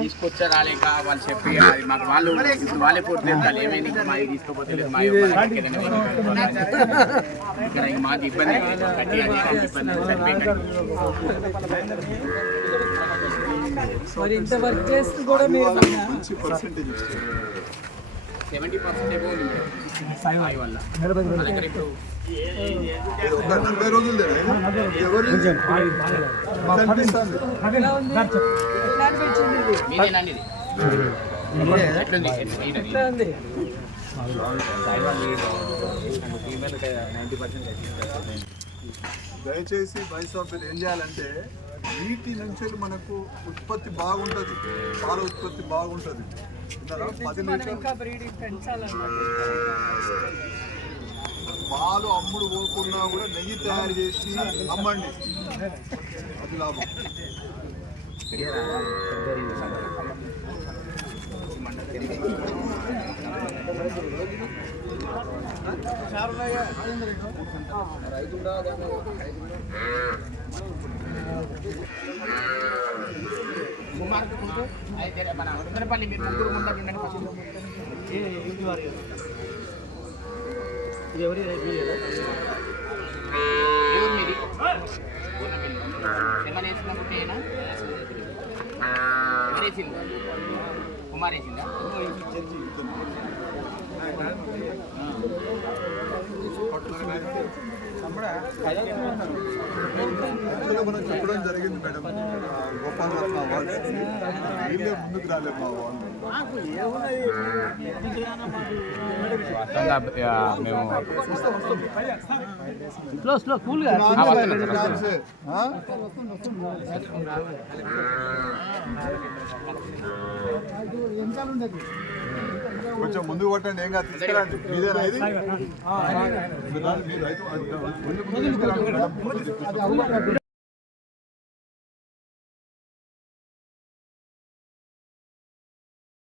తీసుకొచ్చారాలేక వాళ్ళు చెప్పి అది మాకు వాళ్ళు ఇప్పుడు వాళ్ళే పూర్తి చేస్తారు ఏమైనా ఇంకా మాది తీసుకోపోతే ఇక్కడ మాది ఇబ్బంది మరి ఇంత వర్క్ చేస్తూ కూడా మీరు 70% ఏమో ఉంది సాయి వల్ల మన దగ్గర ఇప్పుడు 40 రోజులు మీదేనండి ఎట్లుంది దయచేసి వైసాఫీలు ఏం చేయాలంటే వీటి నుంచి మనకు ఉత్పత్తి బాగుంటుంది, పాల ఉత్పత్తి బాగుంటుంది. 10 పాలు అమ్ముడు పోకుండా కూడా నెయ్యి తయారు చేసి అమ్మండి, అది లాభం. మన ఉత్తరపల్లి మీరు ముగ్గురు ముందర ఉండండి ఫస్ట్ ఎవరు మీది ఏమని వేసిన గుట్టేనా ఎవరేసింది కుమార్ వేసిందా మనం చెప్పడం జరిగింది మేడం, గోపాల్ రత్న అవార్డ్స్ వీళ్ళే ముందుకు రాలేదు మా వాళ్ళు. కొంచెం ముందుకు పట్టండి, ఏం కాదు తీసుకురండి. మీదేనా ఇది? మీరు రైతు